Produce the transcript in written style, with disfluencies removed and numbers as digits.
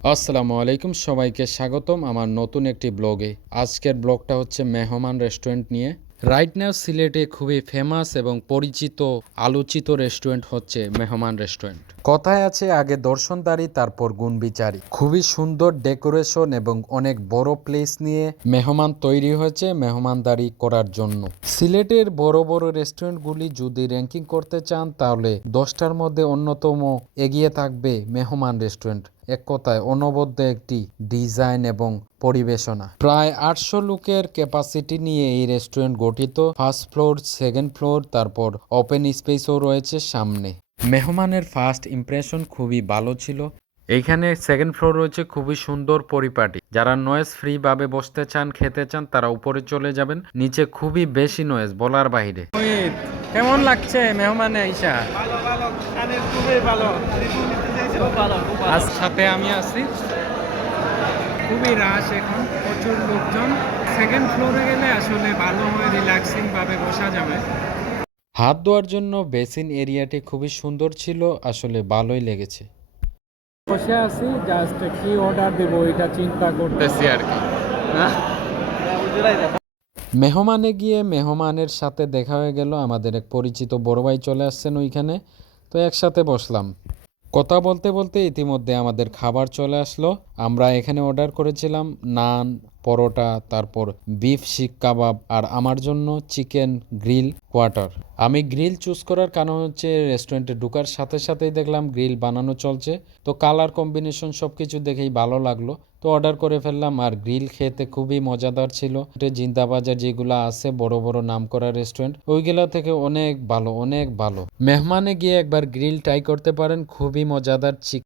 আসসালামু আলাইকুম, সবাইকে স্বাগতম আমার নতুন একটি ব্লগে। আজকের ব্লগটা হচ্ছে মেহমান রেস্টুরেন্ট নিয়ে। রাইট নাও সিলেটে খুবই ফেমাস এবং পরিচিত আলোচিত রেস্টুরেন্ট হচ্ছে মেহমান রেস্টুরেন্ট। কথায় আছে আগে দর্শনদারি তারপর গুণ বিচারি। খুবই সুন্দর ডেকোরেশন এবং অনেক বড় প্লেস নিয়ে মেহমান তৈরি হয়েছে মেহমানদারি করার জন্য। সিলেটের বড় বড় রেস্টুরেন্টগুলি যদি র্যাঙ্কিং করতে চান তাহলে 10টার মধ্যে অন্যতম এগিয়ে থাকবে মেহমান রেস্টুরেন্ট। এক কথায় অনবদ্য একটি ডিজাইন এবং পরিবেশনা। প্রায় 800 লোকের ক্যাপাসিটি নিয়ে এই রেস্টুরেন্ট গঠিত। ফার্স্ট ফ্লোর, সেকেন্ড ফ্লোর, তারপর ওপেন স্পেসও রয়েছে সামনে। মেহমানের ফার্স্ট ইমপ্রেশন খুবই ভালো ছিল। এইখানে সেকেন্ড ফ্লোর রয়েছে খুবই সুন্দর পরিপাটি। যারা নয়েজ ফ্রি ভাবে বসতে চান, খেতে চান, তারা উপরে চলে যাবেন। নিচে খুবই বেশি নয়েজ, বলার বাইরে। কেমন লাগছে মেহমানে আইসা? ভালো ভালো কানের খুবই ভালো খুব ভালো আজ সাথে আমি আছি। খুবই রাশ এখন, প্রচুর লোকজন। সেকেন্ড ফ্লোরে গেলে আসলে ভালো হয়, রিল্যাক্সিং ভাবে বসা যাবে। হাত ধোয়ার জন্য বেসিন এরিয়াটি খুবই সুন্দর ছিল, আসলে ভালোই লেগেছে। বসে আছি, জাস্ট কি অর্ডার দেবো এটা চিন্তা করতেছি আর কি। মেহমানে গিয়ে মেহমানের সাথে দেখা হয়ে গেল। আমাদের এক পরিচিত বড় ভাই চলে আসছেন ওইখানে, তো একসাথে বসলাম। কথা বলতে বলতে ইতিমধ্যে আমাদের খাবার চলে আসলো। আমরা এখানে অর্ডার করেছিলাম নান, পরোটা, তারপর বিফ শিক কাবাব, আর আমার জন্য চিকেন গ্রিল কোয়ার্টার। আমি গ্রিল চুজ করার কারণ হচ্ছে রেস্টুরেন্টে ঢোকার সাথে সাথেই দেখলাম গ্রিল বানানো চলছে, তো কালার কম্বিনেশন সব কিছু দেখেই ভালো লাগলো, তো অর্ডার করে ফেললাম। আর গ্রিল খেতে খুবই মজাদার ছিল। জিন্দাবাজার যেগুলো আছে বড় বড় নামকরা রেস্টুরেন্ট, ওইগুলা থেকে অনেক ভালো, অনেক ভালো। মেহমানে গিয়ে একবার গ্রিল ট্রাই করতে পারেন, খুবই মজাদার।